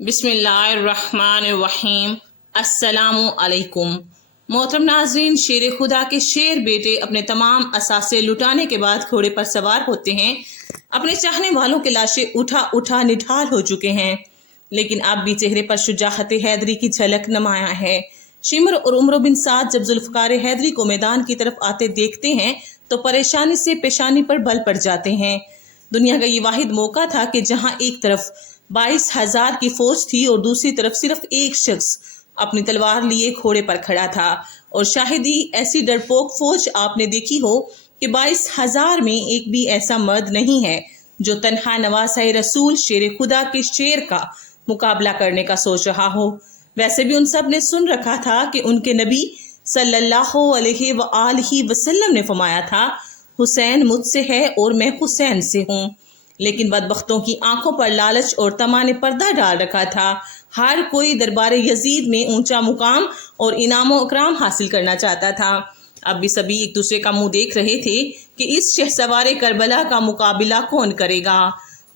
بسم اللہ الرحمن الرحیم۔ السلام علیکم۔ محترم ناظرین، شیر خدا کے شیر بیٹے اپنے تمام اثاثے لٹانے کے بعد گھوڑے پر سوار ہوتے ہیں۔ اپنے چاہنے والوں کے لاشیں اٹھا اٹھا نڈھال ہو چکے ہیں، لیکن اب بھی چہرے پر شجاعت حیدری کی جھلک نمایاں ہے۔ شمر اور عمرو بن سعد جب ذوالفقار حیدری کو میدان کی طرف آتے دیکھتے ہیں تو پریشانی سے پیشانی پر بل پڑ جاتے ہیں۔ دنیا کا یہ واحد موقع تھا کہ جہاں ایک طرف 22,000 کی فوج تھی اور دوسری طرف صرف ایک شخص اپنی تلوار لیے گھوڑے پر کھڑا تھا، اور شاہد ہی ایسی ڈرپوک فوج آپ نے دیکھی ہو کہ 22,000 میں ایک بھی ایسا مرد نہیں ہے جو تنہا نواسۂ رسول شیر خدا کے شیر کا مقابلہ کرنے کا سوچ رہا ہو۔ ویسے بھی ان سب نے سن رکھا تھا کہ ان کے نبی صلی اللہ علیہ وآلہ وسلم نے فرمایا تھا، حسین مجھ سے ہے اور میں حسین سے ہوں۔ لیکن بدبختوں کی آنکھوں پر لالچ اور طمع نے پردہ ڈال رکھا تھا۔ ہر کوئی دربار یزید میں اونچا مقام اور انعام و اکرام حاصل کرنا چاہتا تھا۔ اب بھی سبھی ایک دوسرے کا منہ دیکھ رہے تھے کہ اس شہسوار کربلا کا مقابلہ کون کرے گا۔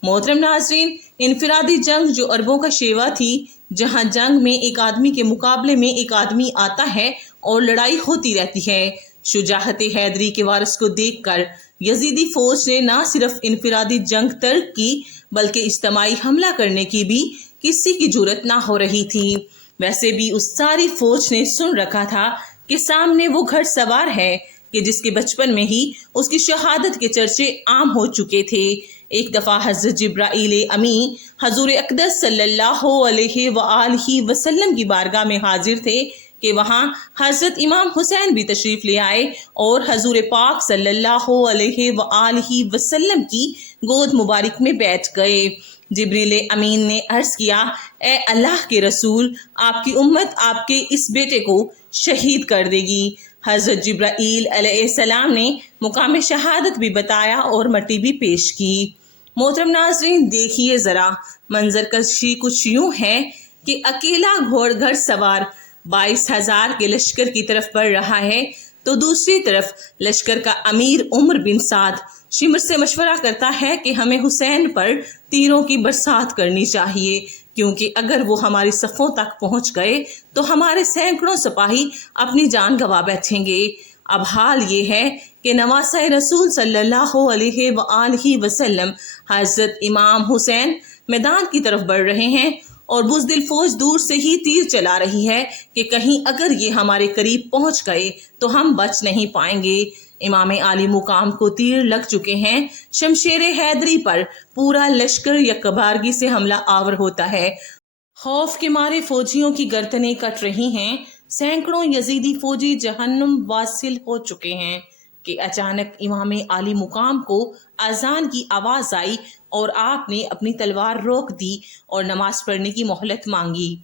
محترم ناظرین، انفرادی جنگ جو عربوں کا شیوا تھی، جہاں جنگ میں ایک آدمی کے مقابلے میں ایک آدمی آتا ہے اور لڑائی ہوتی رہتی ہے، شجاعت حیدری کے وارث کو دیکھ کر یزیدی فوج نے نہ صرف انفرادی جنگ ترک کی بلکہ اجتماعی حملہ کرنے کی بھی کسی کی جرت نہ ہو رہی تھی۔ ویسے بھی اس ساری فوج نے سن رکھا تھا کہ سامنے وہ گھڑ سوار ہے کہ جس کے بچپن میں ہی اس کی شہادت کے چرچے عام ہو چکے تھے۔ ایک دفعہ حضرت جبرائیل امین حضور اقدس صلی اللہ علیہ وآلہ وسلم کی بارگاہ میں حاضر تھے کہ وہاں حضرت امام حسین بھی تشریف لے آئے اور حضور پاک صلی اللہ علیہ وآلہ وسلم کی گود مبارک میں بیٹھ گئے۔ جبریل امین نے عرض کیا، اے اللہ کے رسول، آپ کی امت آپ کے اس بیٹے کو شہید کر دے گی۔ حضرت جبرائیل علیہ السلام نے مقام شہادت بھی بتایا اور مٹی بھی پیش کی۔ محترم ناظرین، دیکھیے ذرا، منظر کشی کچھ یوں ہے کہ اکیلا گھڑ سوار 22,000 کے لشکر کی طرف بڑھ رہا ہے تو دوسری طرف لشکر کا امیر عمر بن سعد شمر سے مشورہ کرتا ہے کہ ہمیں حسین پر تیروں کی برسات کرنی چاہیے، کیونکہ اگر وہ ہماری صفوں تک پہنچ گئے تو ہمارے سینکڑوں سپاہی اپنی جان گنوا بیٹھیں گے۔ اب حال یہ ہے کہ نواسۂ رسول صلی اللہ علیہ وآلہ وسلم حضرت امام حسین میدان کی طرف بڑھ رہے ہیں اور بزدل فوج دور سے ہی تیر چلا رہی ہے کہ کہیں اگر یہ ہمارے قریب پہنچ گئے تو ہم بچ نہیں پائیں گے۔ امام عالی مقام کو تیر لگ چکے ہیں۔ شمشیر حیدری پر پورا لشکر یکبارگی سے حملہ آور ہوتا ہے۔ خوف کے مارے فوجیوں کی گردنیں کٹ رہی ہیں۔ سینکڑوں یزیدی فوجی جہنم واصل ہو چکے ہیں کہ اچانک امام عالی مقام کو اذان کی آواز آئی اور آپ نے اپنی تلوار روک دی اور نماز پڑھنے کی مہلت مانگی۔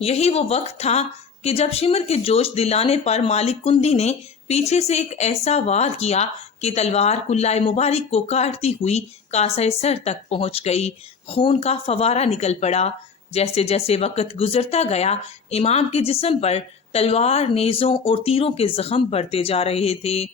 یہی وہ وقت تھا کہ جب شمر کے جوش دلانے پر مالک کندی نے پیچھے سے ایک ایسا وار کیا کہ تلوار کلائے مبارک کو کاٹتی ہوئی کاسۂ سر تک پہنچ گئی۔ خون کا فوارہ نکل پڑا۔ جیسے جیسے وقت گزرتا گیا، امام کے جسم پر تلوار، نیزوں اور تیروں کے زخم بڑھتے جا رہے تھے،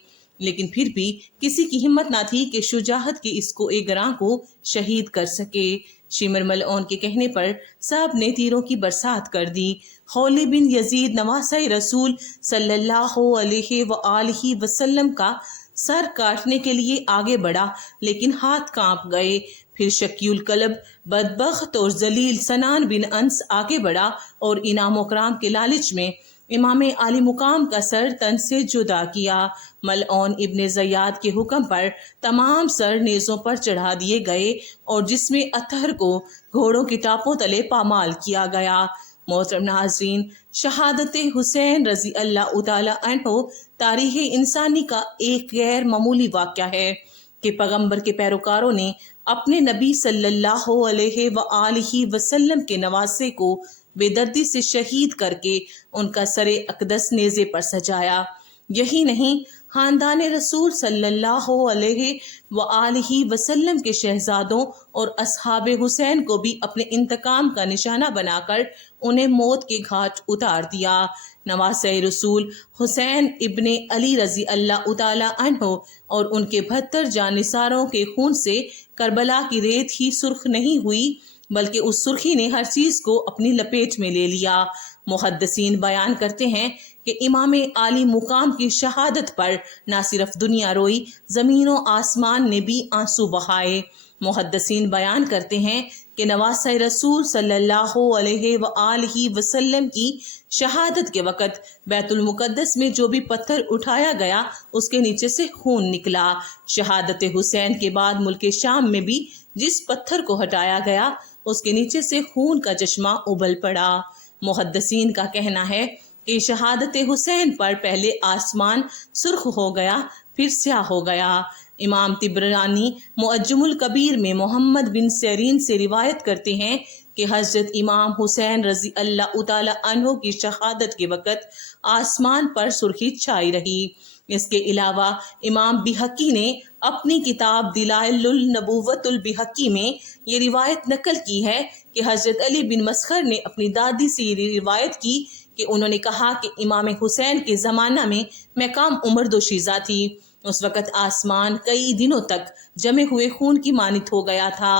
لیکن پھر بھی کسی کی ہمت نہ تھی کہ شجاعت کے اس کو ایک گراں کو شہید کر سکے۔ شمر ملعون کے کہنے پر سب نے تیروں کی برسات کر دی۔ خولی بن یزید نواسۂ رسول صلی اللہ علیہ وآلہ وسلم کا سر کاٹنے کے لیے آگے بڑھا، لیکن ہاتھ کانپ گئے۔ پھر شکی القلب، بدبخت اور ذلیل سنان بن انس آگے بڑھا اور انعام و اکرام کے لالچ میں امام عالی مقام کا سر تن سے جدا کیا۔ ملعون ابن زیاد کے حکم پر تمام سر نیزوں پر چڑھا دیے گئے اور جس میں اطہر کو گھوڑوں کی ٹاپوں تلے پامال کیا گیا۔ محترم ناظرین، شہادت حسین رضی اللہ تعالی عنہ تاریخ انسانی کا ایک غیر معمولی واقعہ ہے کہ پیغمبر کے پیروکاروں نے اپنے نبی صلی اللہ علیہ وآلہ وسلم کے نواسے کو بے دردی سے شہید کر کے ان کا سر اقدس نیزے پر سجایا۔ یہی نہیں، خاندان رسول صلی اللہ علیہ وآلہ وسلم کے شہزادوں اور اصحاب حسین کو بھی اپنے انتقام کا نشانہ بنا کر انہیں موت کے گھاٹ اتار دیا۔ نواسۂ رسول حسین ابن علی رضی اللہ تعالی عنہ اور ان کے 72 جانثاروں کے خون سے کربلا کی ریت ہی سرخ نہیں ہوئی بلکہ اس سرخی نے ہر چیز کو اپنی لپیٹ میں لے لیا۔ محدثین بیان کرتے ہیں کہ امام عالی مقام کی شہادت پر نہ صرف دنیا روئی، زمین و آسمان نے بھی آنسو بہائے۔ محدثین بیان کرتے ہیں کہ نواسہ رسول صلی اللہ علیہ وآلہ وسلم کی شہادت کے وقت بیت المقدس میں جو بھی پتھر اٹھایا گیا اس کے نیچے سے خون نکلا۔ شہادت حسین کے بعد ملک شام میں بھی جس پتھر کو ہٹایا گیا اس کے نیچے سے خون کا چشمہ ابل پڑا۔ محدثین کا کہنا ہے کہ شہادت حسین پر پہلے آسمان سرخ ہو گیا پھر سیاہ ہو گیا۔ امام طبرانی معجم الکبیر میں محمد بن سیرین سے روایت کرتے ہیں کہ حضرت امام حسین رضی اللہ تعالی عنہ کی شہادت کے وقت آسمان پر سرخی چھائی رہی۔ اس کے علاوہ امام بہقی نے اپنی کتاب دلائل النبوت البہقی میں یہ روایت نقل کی ہے کہ حضرت علی بن مسخر نے اپنی دادی سے یہ روایت کی کہ انہوں نے کہا کہ امام حسین کے زمانہ میں میں کم عمر دوشیزہ تھی، اس وقت آسمان کئی دنوں تک جمے ہوئے خون کی مانند ہو گیا تھا۔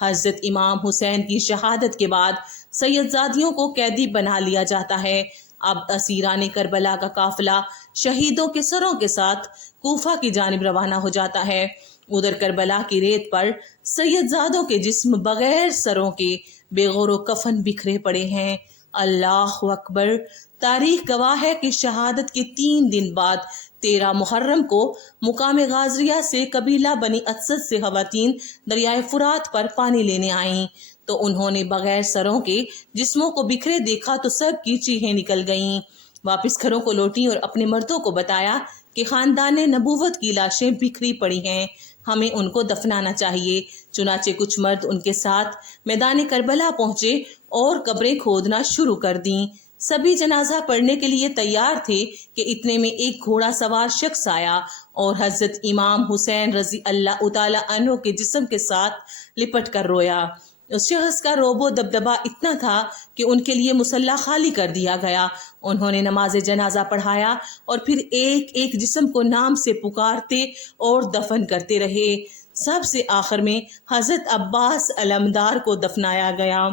حضرت امام حسین کی شہادت کے بعد سیدزادیوں کو قیدی بنا لیا جاتا ہے۔ اب اسیران کربلا کا قافلہ شہیدوں کے سروں کے ساتھ کوفہ کی جانب روانہ ہو جاتا ہے۔ ادھر کربلا کی ریت پر سیدزادوں کے جسم بغیر سروں کے بے غور و کفن بکھرے پڑے ہیں۔ اللہ اکبر۔ تاریخ گواہ ہے کہ شہادت کے 3 دن بعد 13 محرم کو مقام غازریہ سے قبیلہ بنی اسد سے خواتین دریائے فرات پر پانی لینے آئیں تو انہوں نے بغیر سروں کے جسموں کو بکھرے دیکھا تو سب کی چیخیں نکل گئیں۔ واپس گھروں کو لوٹیں اور اپنے مردوں کو بتایا کہ خاندان نبوت کی لاشیں بکھری پڑی ہیں، ہمیں ان کو دفنانا چاہیے۔ چنانچہ کچھ مرد ان کے ساتھ میدان کربلا پہنچے اور قبریں کھودنا شروع کر دیں۔ سبھی جنازہ پڑھنے کے لیے تیار تھے کہ اتنے میں ایک گھوڑا سوار شخص آیا اور حضرت امام حسین رضی اللہ تعالی عنہ کے جسم کے ساتھ لپٹ کر رویا۔ اس شخص کا روب و دبدبا اتنا تھا کہ ان کے لیے مصلی خالی کر دیا گیا۔ انہوں نے نماز جنازہ پڑھایا اور پھر ایک ایک جسم کو نام سے پکارتے اور دفن کرتے رہے۔ سب سے آخر میں حضرت عباس علمدار کو دفنایا گیا۔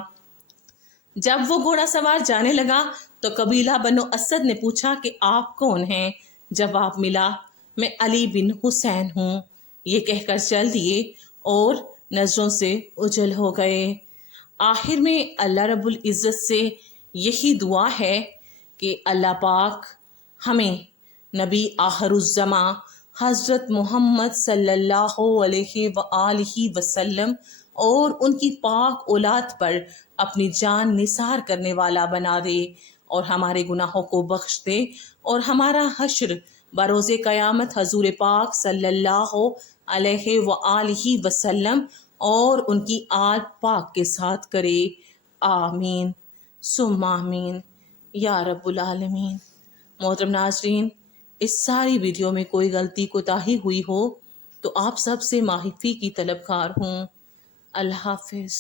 جب وہ گھوڑا سوار جانے لگا تو قبیلہ بنو اسد نے پوچھا کہ آپ کون ہیں؟ جواب ملا، میں علی بن حسین ہوں۔ یہ کہہ کر چل دیے اور نظروں سے اجل ہو گئے۔ آخر میں اللہ رب العزت سے یہی دعا ہے کہ اللہ پاک ہمیں نبی آخر الزماں حضرت محمد صلی اللہ علیہ وآلہ وسلم اور ان کی پاک اولاد پر اپنی جان نثار کرنے والا بنا دے اور ہمارے گناہوں کو بخش دے اور ہمارا حشر بروز قیامت حضور پاک صلی اللہ علیہ وآلہ وسلم اور ان کی آل پاک کے ساتھ کرے۔ آمین ثم آمین یا رب العالمین۔ محترم ناظرین، اس ساری ویڈیو میں کوئی غلطی کوتاہی ہوئی ہو تو آپ سب سے معافی کی طلبگار ہوں۔ اللہ حافظ۔